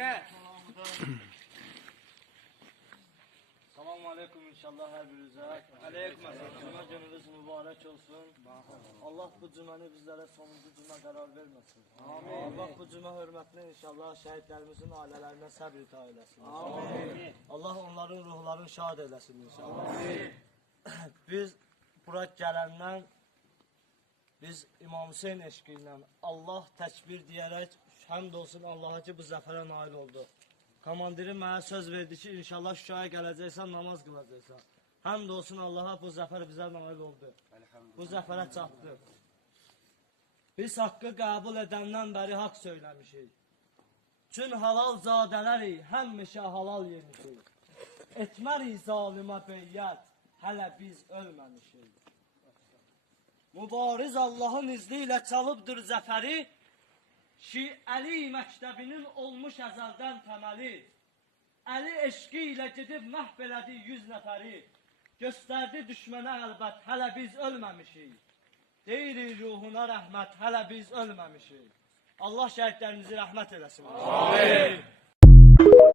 Hakkı. Selamun aleyküm inşallah her birinizə. Aleyküm selam. Cuma gününüz mübarək olsun. Allah bu cüməni bizlərə sonuncu cümə qərar verməsin. Amin. Allah bu cümə hörmətini inşallah şəhidlərimizin ailələrinə səbr ita eləsin. Amin. Allah onların ruhlarını şad eləsin inşallah. Amin. Biz bura gələndən biz İmam Hüseyin eşqi ilə Allah təkbir deyərək həmd olsun Allaha ki bu zəfərə nail oldu. Komandirim mənə söz verdi ki inşallah Şuşaya gələcəksən, namaz qılacaqsan. Həmd olsun Allaha bu zəfər bizə nail oldu. Bu zəfərə çatdı. Biz haqqı qəbul edəndən bəri haqq söyləmişik. Çün halal zadələri həmişə halal yemişik. Etmərik zalimə beyyət, hələ biz ölməmişik. Mübariz Allahın izni ilə çalıbdır zəfəri, Şiəli məktəbinin olmuş əzəldən təməli, Əli eşqi ilə gedib məhv elədi 100 nəfəri, göstərdi düşmənə əlbət, hələ biz ölməmişik. Deyirik ruhuna rəhmət, hələ biz ölməmişik. Allah şəhidlərimizi rəhmət eləsin. Amin.